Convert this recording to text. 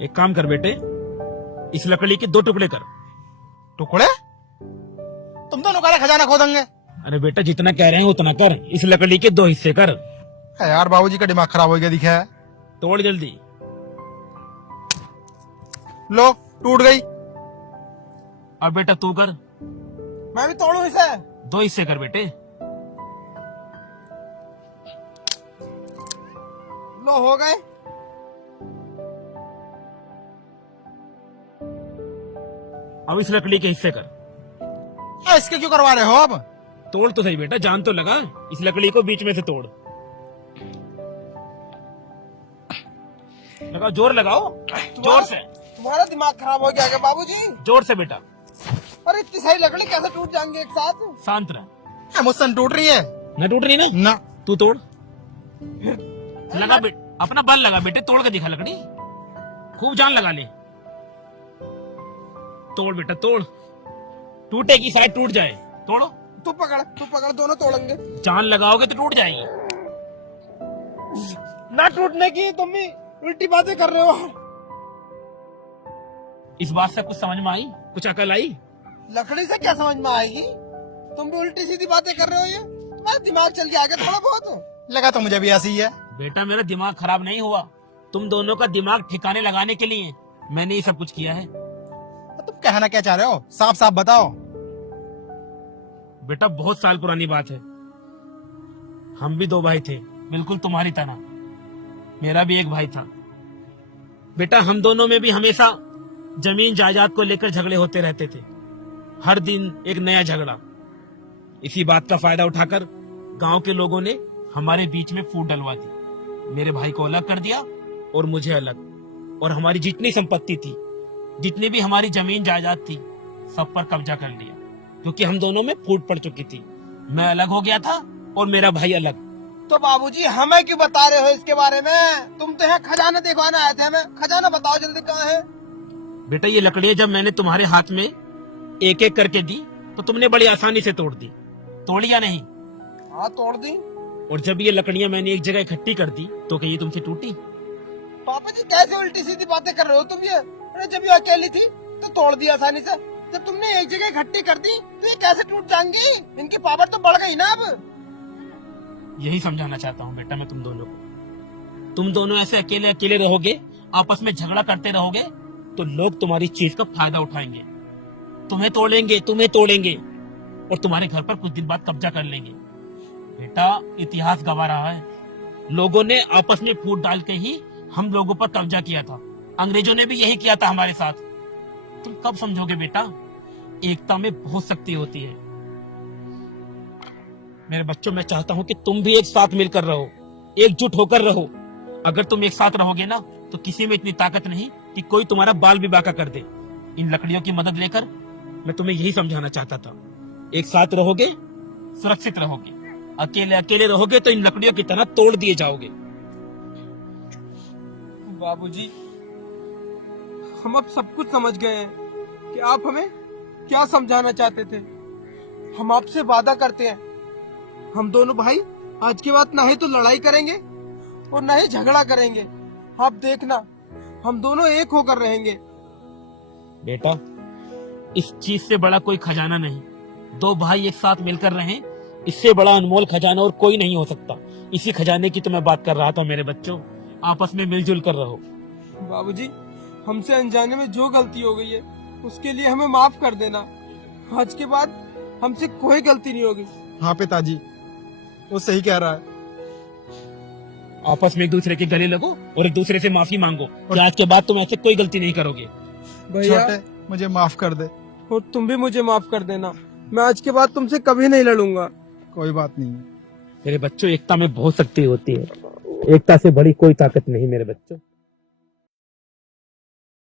एक काम कर बेटे, इस लकड़ी के 2 टुकड़े कर। टुकड़े? तुम दोनों का खजाना खोदेंगे? अरे बेटा जितना कह रहे हैं उतना कर, इस लकड़ी के 2 हिस्से कर। है यार, बाबूजी का दिमाग खराब हो गया दिखा है। तोड़ जल्दी। लो, टूट गई। अब बेटा तू कर। मैं भी तोड़ू इसे? 2 हिस्से कर बेटे। लो, हो गए। अब इस लकड़ी के हिस्से कर। इसके क्यों करवा रहे हो अब? तोड़ तो सही बेटा, जान तो लगा। इस लकड़ी को बीच में से तोड़। लगाओ, जोर लगाओ, जोर से। तुम्हारा दिमाग खराब हो गया क्या बाबूजी? जोर से बेटा। अरे इतनी सारी लकड़ी कैसे टूट जाएंगे एक साथ? शांत रह। मुझसे टूट रही है। न टूट रही ना? ना। तू तोड़। लगा बेटे, अपना बल लगा बेटे, तोड़ के दिखा लकड़ी। खूब जान लगा ले। तोड़ बेटा तोड़। टूटेगी, शायद टूट जाए। तोड़ो। तू पकड़, दोनों तोड़ेंगे। जान लगाओगे तो टूट जाएगी। ना टूटने की तुम भी उल्टी बातें कर रहे हो। इस बात से कुछ समझ में आई? कुछ अकल आई? लकड़ी से क्या समझ में आएगी? तुम भी उल्टी सीधी बातें कर रहे हो। ये तुम्हारा दिमाग चल गया आगे थोड़ा बहुत। लगा तो मुझे भी ऐसी ही है। बेटा मेरा दिमाग खराब नहीं हुआ, तुम दोनों का दिमाग ठिकाने लगाने के लिए मैंने ये सब कुछ किया है। तुम कहना क्या चाह रहे हो? साफ साफ बताओ। बेटा बहुत साल पुरानी बात है। हम भी 2 भाई थे, बिल्कुल तुम्हारी तरह। मेरा भी एक भाई था। बेटा हम दोनों में भी हमेशा जमीन जायदाद को लेकर झगड़े होते रहते थे। हर दिन एक नया झगड़ा। इसी बात का फायदा उठाकर गांव के लोगों ने हमारे बीच में फूट डलवा दी। मेरे भाई को अलग कर दिया और मुझे अलग। और हमारी जितनी संपत्ति थी, जितनी भी हमारी जमीन जायदाद थी, सब पर कब्जा कर लिया। क्योंकि हम दोनों में फूट पड़ चुकी थी। मैं अलग हो गया था और मेरा भाई अलग। तो बाबूजी हमें क्यों बता रहे हो इसके बारे में? तुम तो यहाँ खजाना दिखवाने आए थे हमें। खजाना बताओ जल्दी, कहाँ है? बेटा ये लकड़ियां जब मैंने तुम्हारे हाथ में एक एक करके दी तो तुमने बड़ी आसानी से तोड़ दी। तोड़ी या नहीं? हाँ तोड़ दी। और जब ये लकड़ियां मैंने एक जगह इकट्ठी कर दी तो क्या ये तुमसे टूटी? पापा जी कैसे उल्टी सीधी बातें कर रहे हो तुम ये? अरे जब ये अकेली थी तो तोड़ दी आसानी से। जब तुमने एक जगह इकट्ठी कर दी तो ये कैसे टूट जाएंगी? इनकी पावर तो बढ़ गई ना अब। यही समझाना चाहता हूँ बेटा मैं तुम दोनों को। तुम दोनों ऐसे अकेले अकेले रहोगे, आपस में झगड़ा करते रहोगे, तो लोग तुम्हारी चीज का फायदा उठाएंगे। तुम्हें तोड़ेंगे और तुम्हारे घर पर कुछ दिन बाद कब्जा कर लेंगे। बेटा इतिहास गवाह रहा है, लोगों ने आपस में फूट डाल के ही हम लोगों पर कब्जा किया था। अंग्रेजों ने भी यही किया था हमारे साथ। तुम कब समझोगे बेटा, एकता में बहुत शक्ति होती है। मेरे बच्चों मैं चाहता हूं कि तुम भी एक साथ मिलकर रहो, एकजुट होकर रहो। अगर तुम एक साथ रहोगे ना तो किसी में इतनी ताकत नहीं कि कोई तुम्हारा बाल भी बांका कर दे। इन लकड़ियों की मदद लेकर मैं तुम्हें यही समझाना चाहता था। एक साथ रहोगे, सुरक्षित रहोगे। अकेले अकेले रहोगे तो इन लकड़ियों की तरह तोड़ दिए जाओगे। बाबूजी हम अब सब कुछ समझ गए हैं कि आप हमें क्या समझाना चाहते थे। हम आपसे वादा करते हैं, हम दोनों भाई आज के बाद ना ही तो लड़ाई करेंगे और ना ही झगड़ा करेंगे। आप देखना हम दोनों एक होकर रहेंगे। बेटा इस चीज से बड़ा कोई खजाना नहीं। 2 भाई एक साथ मिलकर रहें, इससे बड़ा अनमोल खजाना और कोई नहीं हो सकता। इसी खजाने की तो मैं बात कर रहा था मेरे बच्चों। आपस में मिलजुल कर रहो। बाबूजी हमसे अनजाने में जो गलती हो गई है उसके लिए हमें माफ कर देना। आज के बाद हमसे कोई गलती नहीं होगी। हाँ पिताजी, वो सही कह रहा है। आपस में एक दूसरे के गले लगो और एक दूसरे से माफी मांगो कि आज के बाद तुम ऐसे कोई गलती नहीं करोगे। भैया छोटे मुझे माफ कर दे। और तुम भी मुझे माफ कर देना। मैं आज के बाद तुमसे कभी नहीं लड़ूंगा। कोई बात नहीं। मेरे बच्चों एकता में बहुत शक्ति होती है। एकता से बड़ी कोई ताकत नहीं मेरे बच्चों।